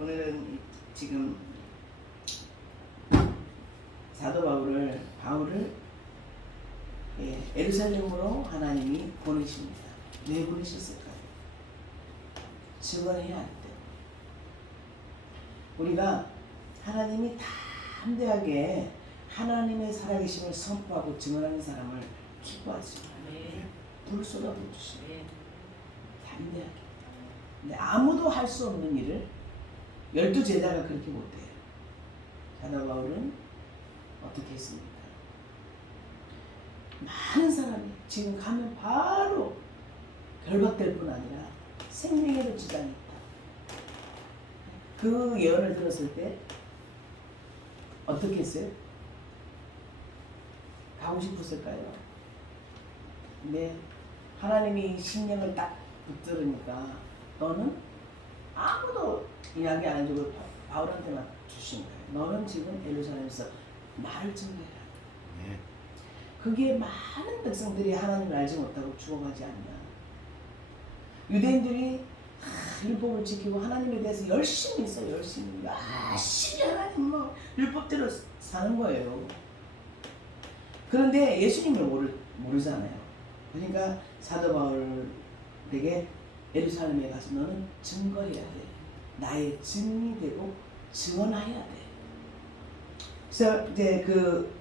오늘은 지금 사도 바울을 예루살렘으로 하나님이 보내십니다. 왜 보내셨을까요? 증언해야 할 때. 우리가 하나님이 담대하게 하나님의 살아계심을 선포하고 증언하는 사람을 기뻐하십니다. 불 쏟아 부어주시고 담대하게. 근데 아무도 할 수 없는 일을 12제자가 그렇게 못해요. 사도 바울은 어떻게 했습니까? 많은 사람이 지금 가면 바로 결박될 뿐 아니라 생명에도 지장이 있다. 그 예언을 들었을 때 어떻게 했어요? 가고 싶었을까요? 근데 하나님이 신령을 딱 붙들으니까 너는 아무도 이야기 안 해주고 바울한테만 주신 거예요. 너는 지금 예루살렘에서 나를 증거해라. 네. 그게 많은 백성들이 하나님을 알지 못하고 죽어가지 않냐. 유대인들이 율법을 지키고 하나님에 대해서 열심히 있어요. 열심히 하나님 율법대로 사는 거예요. 그런데 예수님을 모르잖아요. 그러니까 사도 바울에게 예루살렘에 가서 너는 증거해야 돼. 나의 증인이 되고 증언해야 돼. 그래서 이제 그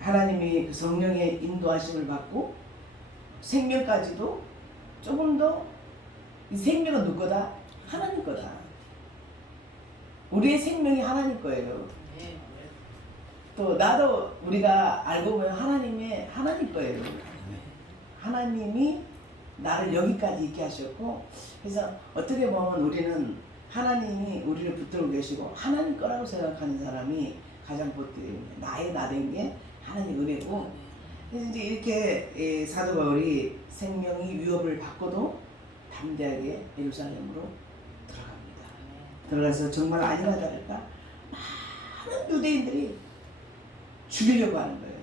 하나님이 그 성령의 인도하심을 받고 생명까지도 조금 더 이 생명은 누구 거다? 하나님 거다. 우리의 생명이 하나님 거예요. 또 나도 우리가 알고 보면 하나님 거예요. 하나님이 나를 여기까지 있게 하셨고, 그래서 어떻게 보면 우리는 하나님이 우리를 붙들고 계시고 하나님 거라고 생각하는 사람이 가장 복되는 나의 나된 게 하나님 은혜고. 그래서 이제 이렇게 사도 바울이 생명이 위협을 받고도 담대하게 예루살렘으로 들어갑니다. 들어가서 정말 아니나 다를까 많은 유대인들이 죽이려고 하는 거예요.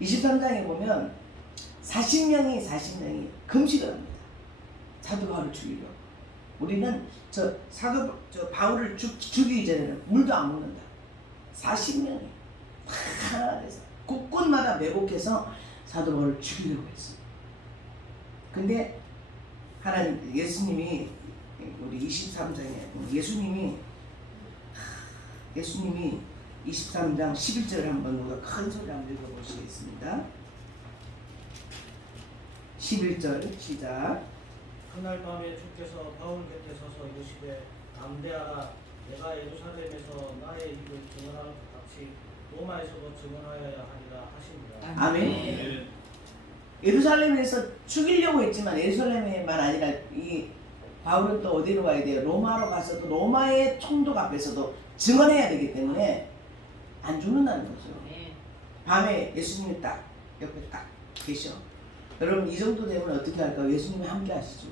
23장에 보면 40명이 금식을 합니다. 사도 바울을 죽이려고. 우리는 저 바울을 죽이기 전에는 물도 안 먹는다. 40명이 다 하나 돼서 곳곳마다 매복해서 사도 바울을 죽이려고 했어요. 근데 하나님, 예수님이 우리 23장에 예수님이 23장 11절을 한번 누가 큰 소리 한번 읽어보시겠습니다. 11절 시작. 그날 밤에 주께서 바울 곁에 서서 이르시되 담대하라. 내가 예루살렘에서 나의 일을 증언하는 것 같이 로마에서도 증언하여야 하리라 하십니다. 아멘. 예루살렘에서 죽이려고 했지만 예루살렘에만 아니라 이 바울은 또 어디로 가야 돼요? 로마로 가서도 로마의 총독 앞에서도 증언해야 되기 때문에 안 죽는다는 거죠. 밤에 예수님이 딱 옆에 딱 계셔. 여러분 이 정도 되면 어떻게 할까요? 예수님이 함께 하시죠.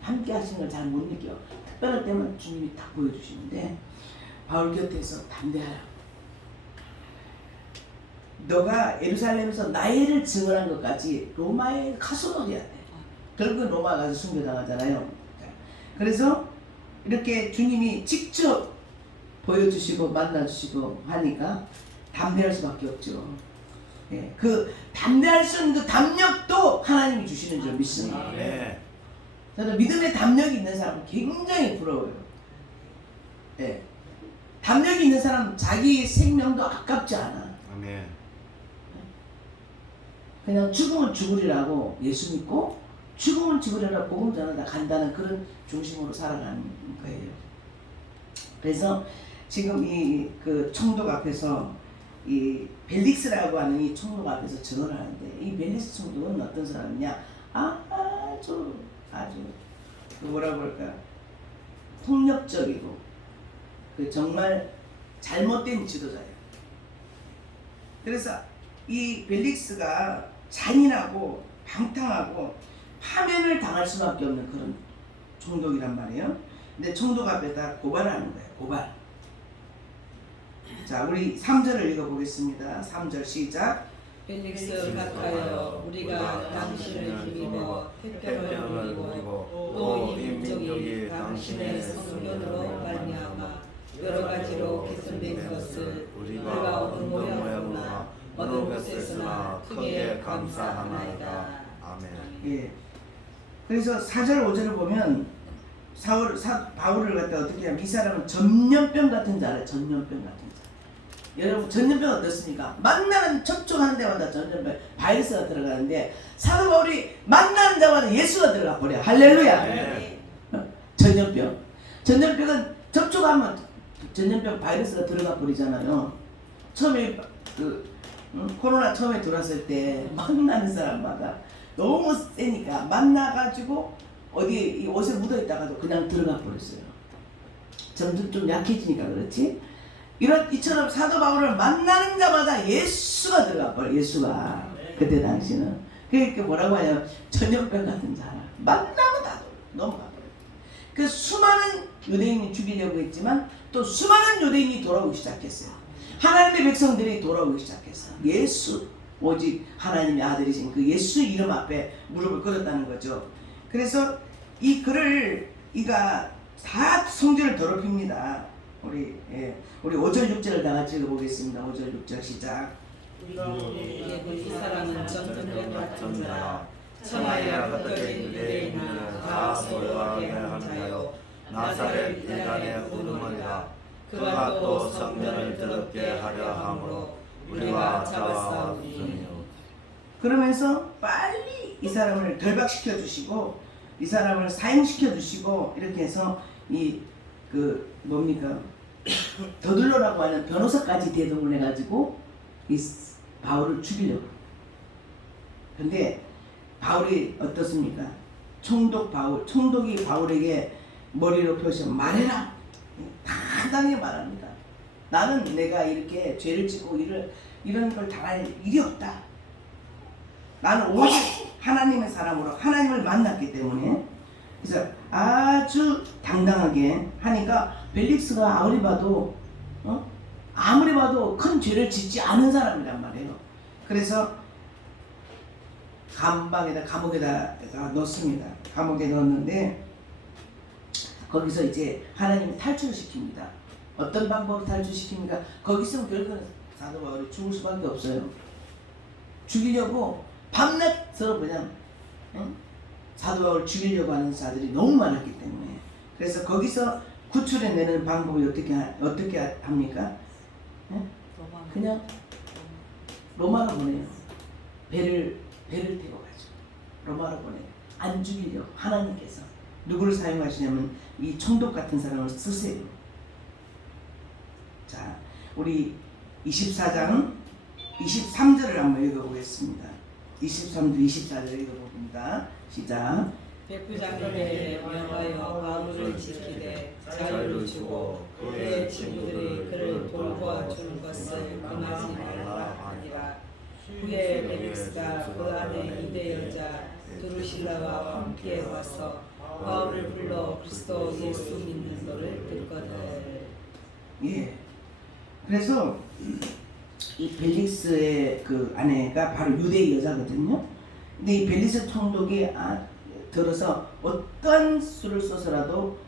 함께 하시는 걸 잘 못 느껴. 특별할 때만 주님이 딱 보여주시는데 바울 곁에서 담대하라. 너가 예루살렘에서 나를 증언한 것까지 로마에 가서도 해야 돼. 결국은 로마 가서 순교당하잖아요. 그래서 이렇게 주님이 직접 보여주시고 만나주시고 하니까 담대할 수밖에 없죠. 예, 그 담대할 수 있는 그 담력도 하나님이 주시는 줄 믿습니다. 네. 저는 믿음의 담력이 있는 사람은 굉장히 부러워요. 예, 담력이 있는 사람은 자기 생명도 아깝지 않아. 아멘. 그냥 죽으면 죽으리라고 예수 믿고 죽으면 죽으리라고 복음 전하다 간다는 그런 중심으로 살아가는 거예요. 그래서 지금 이 그 총독 앞에서 이 벨릭스라고 하는 이 총독 앞에서 증언을 하는데 이 벨릭스 총독은 어떤 사람이냐? 아주 그 뭐라고 할까? 폭력적이고 그 정말 잘못된 지도자예요. 그래서 이 벨릭스가 잔인하고 방탕하고 파면을 당할 수밖에 없는 그런 총독이란 말이에요. 근데 총독 앞에다 고발하는 거예요. 고발. 자, 우리 3절을 읽어보겠습니다. 3절 시작. 벨릭스 각하여 우리가 당신을 힘입어 폐병을 누리고 또 임종의 당신의 성령으로 말미암아 여러 가지로 개선된 것을 우리가 의모하구나 어느 곳에서나 크게 감사하나이다. 아멘. 예. 그래서 4절 5절을 보면 바울을 갖다 어떻게 하면 이 사람은 전염병 같은 자래. 전염병 같은 자. 여러분 전염병 어떻습니까? 만나는 접촉하는 데마다 전염병 바이러스가 들어가는데 사도 바울이 만나는 자마다 예수가 들어가 버려. 할렐루야. 네. 전염병은 접촉하면 전염병 바이러스가 들어가 버리잖아요. 처음에 코로나 처음에 들어왔을 때 만나는 사람마다 너무 세니까 만나가지고 어디 이 옷에 묻어있다가도 그냥 들어가 버렸어요. 점점 좀 약해지니까 그렇지. 이처럼 사도 바울을 만나는 자마다 예수가 들어가 버려. 예수가 그때 당시는 그러니까 뭐라고 하냐면 전염병 같은 자라. 만나면 다 넘어가 버려. 그 수많은 유대인이 죽이려고 했지만 또 수많은 유대인이 돌아오기 시작했어요. 하나님의 백성들이 돌아오기 시작했어요. 예수 오직 하나님의 아들이신 그 예수 이름 앞에 무릎을 꿇었다는 거죠. 그래서 이 글을 이가 다 성전을 더럽힙니다. 우리 5절 6절을 다 같이 읽어보겠습니다. 5절 6절 시작. 이 사람은 전염병 같은 자라 천하에 흩어진 유대인을 다 소유하게 한 자요 나사렛 이단의 우두머리라. 그가 또 성전을 더럽게 하려 함으로 우리가 잡았사오니. 그러면서 빨리 이 사람을 결박시켜 주시고 이 사람을 사형시켜 주시고 이렇게 해서 더둘러라고 하는 변호사까지 대동을 해가지고 이 바울을 죽이려고. 근데 바울이 어떻습니까? 총독이 바울에게 머리로 펴서 말해라. 당당히 말합니다. 나는 내가 이렇게 죄를 짓고 이런 걸 당할 일이 없다. 나는 오직 하나님의 사람으로 하나님을 만났기 때문에. 그래서 아주 당당하게 하니까 벨릭스가 아무리 봐도 큰 죄를 짓지 않은 사람이란 말이에요. 그래서 감옥에다 넣습니다. 감옥에 넣었는데 거기서 이제 하나님이 탈출을 시킵니다. 어떤 방법으로 탈출시킵니까? 거기 있으면 결국은 사도 바울이 죽을 수밖에 없어요. 죽이려고 밤낮 서로 그냥 사도 바울을 죽이려고 하는 자들이 너무 많았기 때문에. 그래서 거기서 구출해내는 방법이 어떻게 합니까? 그냥 로마로 보내요. 배를 태워 가지고 로마로 보내요. 안 죽이려고 하나님께서 누구를 사용하시냐면 이 총독 같은 사람을 쓰세요. 자, 우리 24장 23절을 한번 읽어보겠습니다. 23절 24절 읽어봅니다. 시작. 백부장에게 명하여 바울을 지키되 자유를 주고 그의 친구들이 그를 돌보아 주는 것을 금하지 말라 하니라. 후에 벨릭스가 그 안에 유대 여자 드루실라와 함께 와서 바울을 불러 그리스도 예수 믿는 너를 듣거든. 예. 그래서 이 벨릭스의 그 아내가 바로 유대 여자거든요. 근데 이 벨릭스 총독이 들어서 어떤 수를 써서라도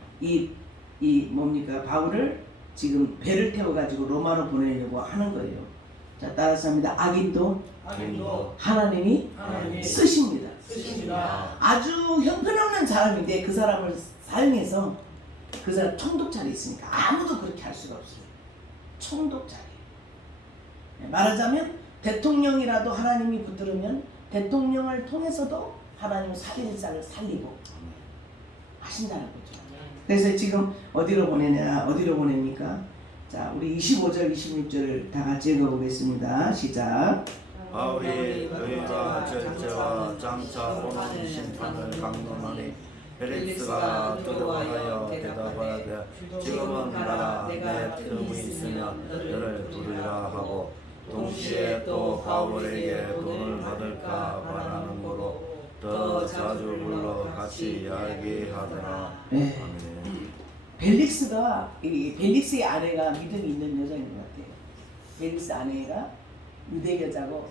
바울을 지금 배를 태워가지고 로마로 보내려고 하는 거예요. 자, 따라서 합니다. 악인도 하나님이 쓰십니다. 아주 형편없는 사람인데 그 사람을 사용해서 그 사람 총독 자리에 있으니까 아무도 그렇게 할 수가 없어요. 총독 자리. 말하자면 대통령이라도 하나님이 붙들으면 대통령을 통해서도 하나님은 살릴 자를 살리고 하신다는 거죠. 그래서 지금 어디로 보냅니까? 자, 우리 25절 26절을 다 같이 읽어보겠습니다. 시작. 바울이 의와 절제와 장차 오는 심판을 강론하니 벨릭스가 두려워하여 대답하되 지금은 가라. 내 틈이 있으면 너를 부르라 하고 동시에 또 바울에게 돈을 받을까 바라는고로 더 자주 불러 같이 이야기하더라. 네. 아멘. 벨릭스의 아내가 믿음이 있는 여자인 것 같아요. 벨릭스 아내가 유대 여자고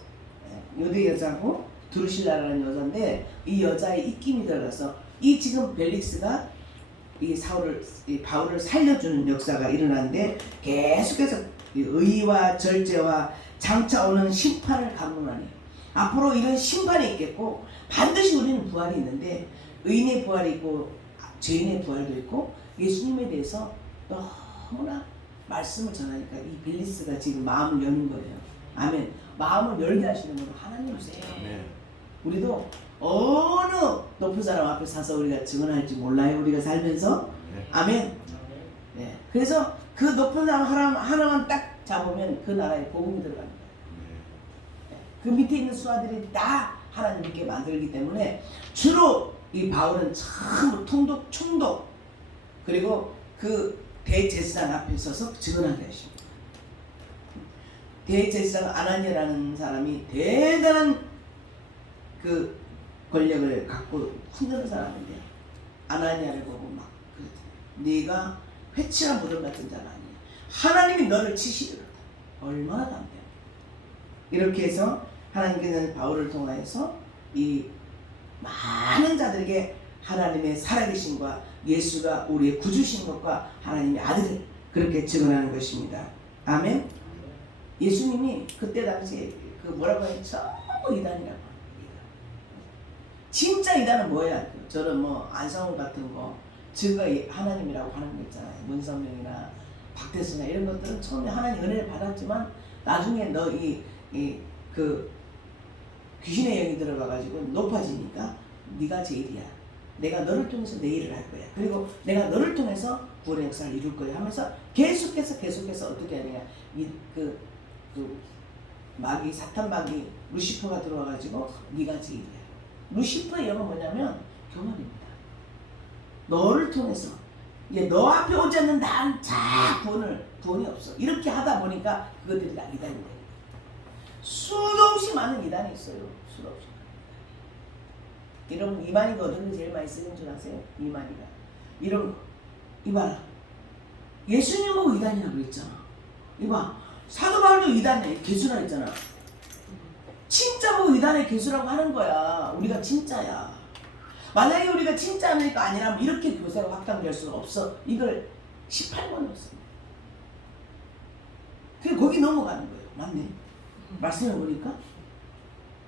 드루실라라는 여자인데 이 여자의 입김이 들어가서 이 지금 벨릭스가 이 바울을 살려주는 역사가 일어나는데 계속해서 이 의와 절제와 장차 오는 심판을 강론하니 앞으로 이런 심판이 있겠고 반드시 우리는 부활이 있는데 의인의 부활이 있고 죄인의 부활도 있고 예수님에 대해서 너무나 말씀을 전하니까 이 빌리스가 지금 마음을 여는 거예요. 아멘. 마음을 열게 하시는 건 하나님이세요. 네. 우리도 어느 높은 사람 앞에 서서 우리가 증언할지 몰라요. 우리가 살면서. 네. 아멘. 네. 그래서 그 높은 사람 하나만 딱 잡으면 그 나라에 복음이 들어갑니다. 네. 그 밑에 있는 수하들이 다 하나님께 만들기 때문에 주로 이 바울은 전부 통독, 총독 그리고 그 대제사장 앞에 서서 증언하게 하십니다. 대제사장 아나니아라는 사람이 대단한 그 권력을 갖고 흔드는 사람인데 아나니아를 보고 막 그랬더니 네가 회칠한 무덤 같은 자가 아니야. 하나님이 너를 치시리로다. 얼마나 담대해. 이렇게 해서 하나님께서는 바울을 통하여서 이 많은 자들에게 하나님의 살아계심과 예수가 우리의 구주신 것과 하나님의 아들 그렇게 증언하는 것입니다. 아멘. 예수님이 그때 당시에 그 뭐라고 했죠? 전부 이단이라고 합니다. 진짜 이단은 뭐야? 저는 뭐 안성훈 같은 거 저가 하나님이라고 하는 거 있잖아요. 문성명이나 박태수나 이런 것들은 처음에 하나님 은혜를 받았지만 나중에 너 그 귀신의 영이 들어가가지고 높아지니까 네가 제일이야. 내가 너를 통해서 내 일을 할 거야. 그리고 내가 너를 통해서 구원의 역사를 이룰 거야 하면서 계속해서 어떻게 하냐. 그 마귀, 사탄 마귀 루시퍼가 들어와가지고 네가 제일이야. 루시퍼의 영은 뭐냐면 교만입니다. 너를 통해서 너 앞에 오지 않는 난 구원이 없어. 이렇게 하다 보니까 그것들이 다 이단이 돼요. 수없이 많은 이단이 있어요. 수없이. 여러분 이만희가 어떤 게 제일 많이 쓰는 줄 아세요? 이만희가 이런 거 이봐라. 예수님 보고 이단이라고 그랬잖아. 이봐. 사도 바울도 이단에 개수라 했잖아. 진짜 보고 이단에 개수라고 하는 거야. 우리가 진짜야. 만약에 우리가 진짜니까 아니라면 이렇게 교사가 확장될 수는 없어. 이걸 18번이었습니다. 그게 거기 넘어가는 거예요. 맞네. 말씀해 보니까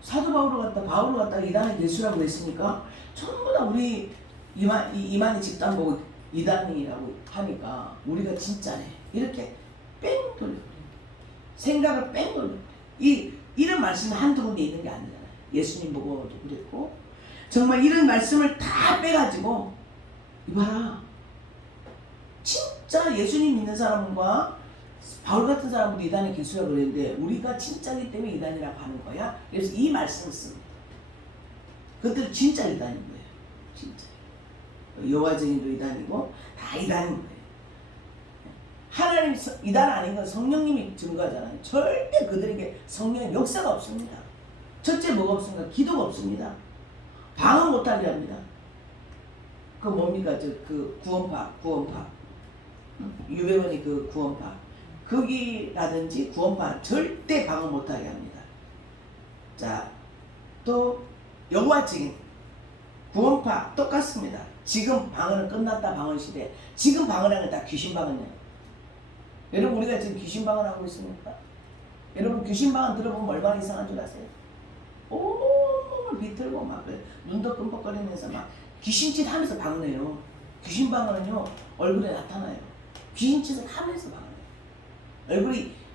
사도 바울을 갖다가 이단의 개수라고 했으니까 전부 다 우리 이만희 집단 보고 이단이라고 하니까 우리가 진짜네. 이렇게 뺑 돌려. 생각을 뺑 돌려. 이런 말씀이 한두 군데 있는 게 아니잖아요. 예수님 보고도 그랬고 정말 이런 말씀을 다 빼가지고 이봐라. 진짜 예수님 믿는 사람과 바울 같은 사람도 이단의 개수라고 그랬는데 우리가 진짜이기 때문에 이단이라고 하는 거야. 그래서 이 말씀을 씁니다. 그것들 진짜 이단인 거예요. 진짜. 여호와 증인도 이단이고 다 이단인 거예요. 하나님 이단 아닌 건 성령님이 증거하잖아요. 절대 그들에게 성령의 역사가 없습니다. 첫째 뭐가 없습니까? 기도가 없습니다. 방언 못하게 합니다. 그 뭡니까? 그 구원파 유배원이 그 구원파 거기라든지 구원파 절대 방언 못하게 합니다. 자, 또 여호와 증인 구원파 똑같습니다. 지금 방언은 끝났다. 방언 시대. 지금 방언하는 다 귀신 방언이에요. 여러분 우리가 지금 귀신 방언하고 있습니까? 여러분 귀신 방언 들어보면 얼마나 이상한 줄 아세요? 온몸을 비틀고 막 눈도 끔뻑거리면서 막 귀신짓 하면서 방언해요. 귀신 방언은요 얼굴에 나타나요. 귀신짓을 하면서 방언해요.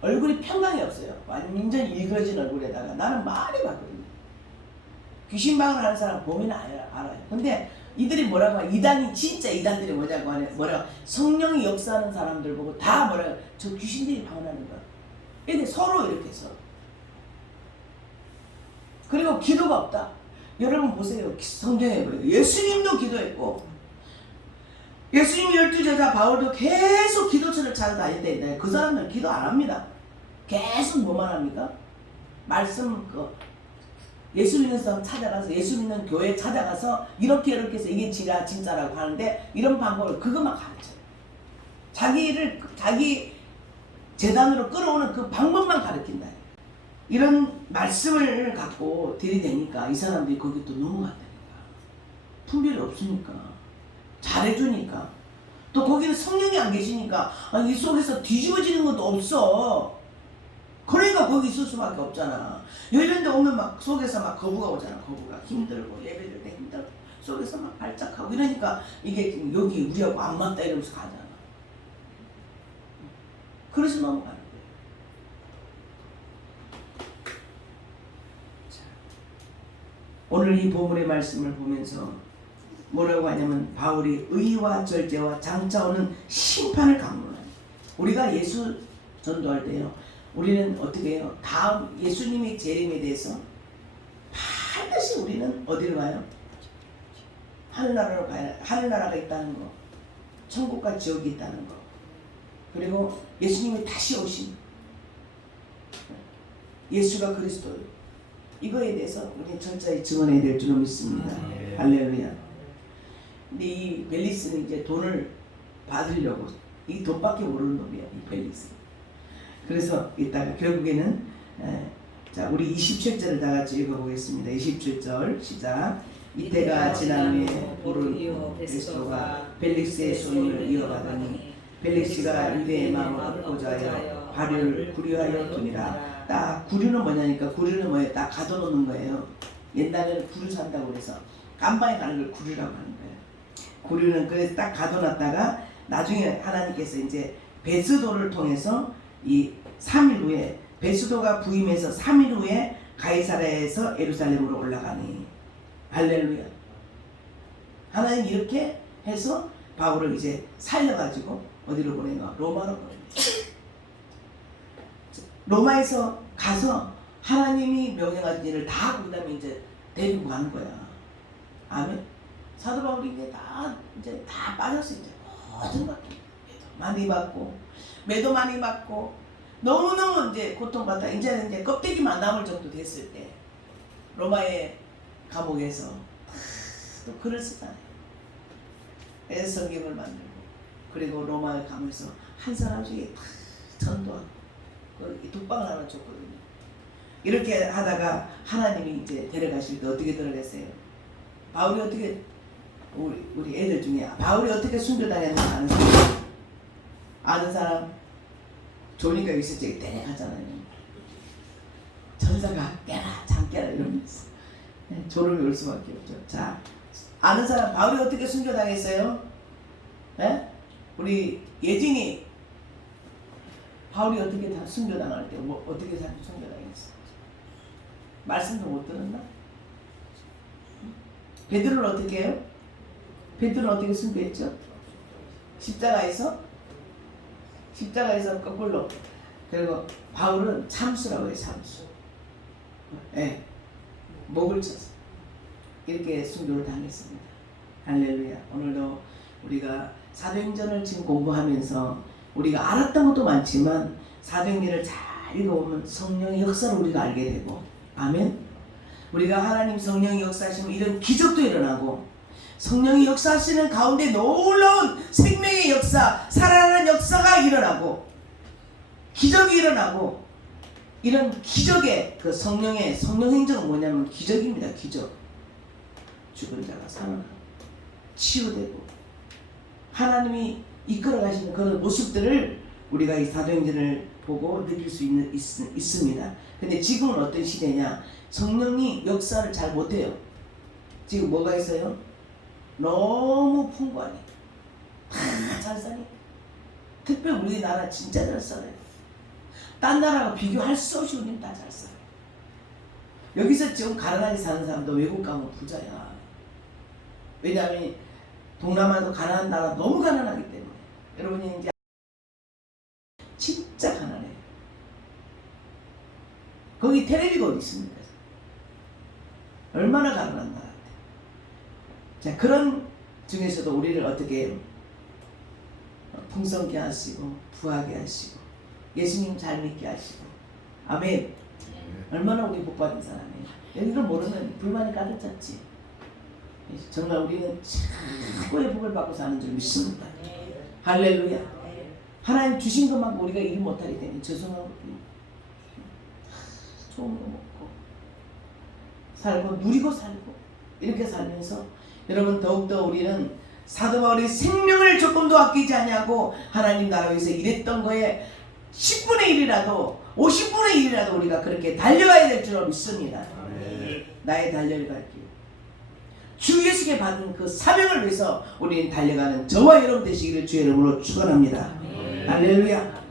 얼굴이 평강이 없어요. 완전히 일그러진 얼굴에다가 나는 많이 봤거든요. 귀신 방언하는 사람 보면 알아요. 근데 이들이 뭐라고 해? 이단이 진짜 이단들이 뭐냐고 하냐? 뭐라고? 성령이 역사하는 사람들 보고 다 뭐라고? 저 귀신들이 방언하는 거야. 이게 서로 이렇게 해서. 그리고 기도가 없다. 여러분 보세요. 성경에 보여요. 예수님도 기도했고 예수님 12제자 바울도 계속 기도처를 찾아다니는데 그 사람들은 기도 안 합니다. 계속 뭐만 합니까? 말씀 예수 믿는 사람 찾아가서 예수 믿는 교회 찾아가서 이렇게 해서 이게 진짜라고 하는데 이런 방법을 그것만 가르쳐요. 자기 재단으로 끌어오는 그 방법만 가르친다. 이런 말씀을 갖고 들이대니까 이 사람들이 거기 또 넘어간다니까. 품별이 없으니까 잘해주니까 또 거기는 성령이 안 계시니까 이 속에서 뒤집어지는 것도 없어. 그러니까 거기 있을 수밖에 없잖아. 이런 데 오면 막 속에서 막 거부가 오잖아. 거부가 힘들고 예배될 때 힘들고 속에서 막 발작하고 이러니까 이게 지금 여기 우리하고 안 맞다 이러면서 가잖아. 그래서 넘어가는 거예요. 자, 오늘 이 본문의 말씀을 보면서 뭐라고 하냐면 바울이 의와 절제와 장차 오는 심판을 강론하니 우리가 예수 전도할 때요. 우리는 어떻게 해요? 다음 예수님의 재림에 대해서 반드시 우리는 어디로 가요? 하늘나라로 가야 하늘나라가 있다는 거, 천국과 지옥이 있다는 거, 그리고 예수님이 다시 오신 예수가 그리스도 이거에 대해서 우리는 철저히 증언해야 될 줄로 믿습니다. 할렐루야. 근데 이 벨리스는 이제 돈을 받으려고 이 돈밖에 모르는 놈이야 이 벨리스. 그래서 이따가 결국에는 자 우리 27절을 다 같이 읽어보겠습니다. 27절 시작. 이때가 지난 후에 보르기오 베스도가 벨릭스의 소문을 이어가더니 벨릭스가 유대의 마음을 고자하여 발효를 구류하여 두니라. 딱 구류는 뭐냐니까 구류는 뭐예요? 딱 가둬놓는 거예요. 옛날에는 구류 산다고 그래서 깜방에 가는 걸 구류라고 하는 거예요. 구류는 그래서 딱 가둬놨다가 나중에 하나님께서 이제 베스도를 통해서 이 3일 후에 베스도가 부임해서 3일 후에 가이사랴에서 예루살렘으로 올라가니 할렐루야. 하나님 이렇게 해서 바울을 이제 살려가지고 어디로 보내요? 로마로 보내요. 로마에서 가서 하나님이 명령하신 일을 다 하고 그다음에 이제 데리고 가는 거야. 아멘. 사도 바울이 이제 다 빠졌어. 이제 모든 것 많이 받고 매도 많이 받고 너무너무 이제 고통받다 이제 껍데기만 남을 정도 됐을 때 로마의 감옥에서 또 글을 쓰잖아요. 그래서 성경을 만들고 그리고 로마의 감옥에서 한 사람씩 다 전도하고 독방을 하나 줬거든요. 이렇게 하다가 하나님이 이제 데려가실 때 어떻게 데려갔어요? 바울이 어떻게 우리 애들 중에 바울이 어떻게 순교당했는지 아는 사람? 아는 사람? 좋으니까 여기서 저기 때려가잖아요. 전사가 깨라 잠 깨라 이러면서 졸음이 올 수밖에 없죠. 자, 아는 사람 바울이 어떻게 순교당했어요? 네? 우리 예진이 바울이 어떻게 다 순교당할 때 어떻게 순교당했어? 말씀도 못 들었나? 베드로를 어떻게 해요? 베드로는 어떻게 순교했죠? 십자가에서 거꾸로. 그리고 바울은 참수라고 해요. 참수. 네. 목을 쳐서 이렇게 순교를 당했습니다. 할렐루야. 오늘도 우리가 사도행전을 지금 공부하면서 우리가 알았던 것도 많지만 사도행전을 잘 읽어보면 성령의 역사를 우리가 알게 되고 아멘. 우리가 하나님 성령의 역사하시면 이런 기적도 일어나고 성령이 역사하시는 가운데 놀라운 생명의 역사, 살아나는 역사가 일어나고 기적이 일어나고 이런 기적의 그 성령 행적은 뭐냐면 기적입니다. 기적. 죽은 자가 살아나고 치유되고 하나님이 이끌어 가시는 그런 모습들을 우리가 이 사도행전을 보고 느낄 수 있습니다. 근데 지금은 어떤 시대냐? 성령이 역사를 잘 못해요. 지금 뭐가 있어요? 너무 풍부하니 다 잘 사니 특별히 우리나라 진짜 잘 살아요. 딴 나라가 비교할 수 없이 우리는 다 잘 살아요. 여기서 지금 가난하게 사는 사람도 외국 가면 부자야. 왜냐하면 동남아도 가난한 나라 너무 가난하기 때문에 여러분이 이제 진짜 가난해요. 거기 텔레비가 어디 있습니까? 얼마나 가난한 나라. 자, 그런 중에서도 우리를 어떻게 해요? 풍성케 하시고 부하게 하시고 예수님 잘 믿게 하시고 아멘. 얼마나 우리 복받은 사람이에요. 여기를 모르면 불만이 가득 찼지. 정말 우리는 최고의 복을 받고 사는 줄 믿습니다. 할렐루야. 하나님 주신 것만 우리가 일 못하기 때문에 죄송하고 좋은 거 먹고 살고 누리고 살고 이렇게 살면서 여러분 더욱더 우리는 사도 바울이 생명을 조금도 아끼지 아니하고 하나님 나라 위해서 일했던 거에 10분의 1이라도 50분의 1이라도 우리가 그렇게 달려가야 될 줄 믿습니다. 나의 달려갈게요. 주 예수께 받은 그 사명을 위해서 우리는 달려가는 저와 여러분 되시기를 주의 이름으로 축원합니다. 할렐루야.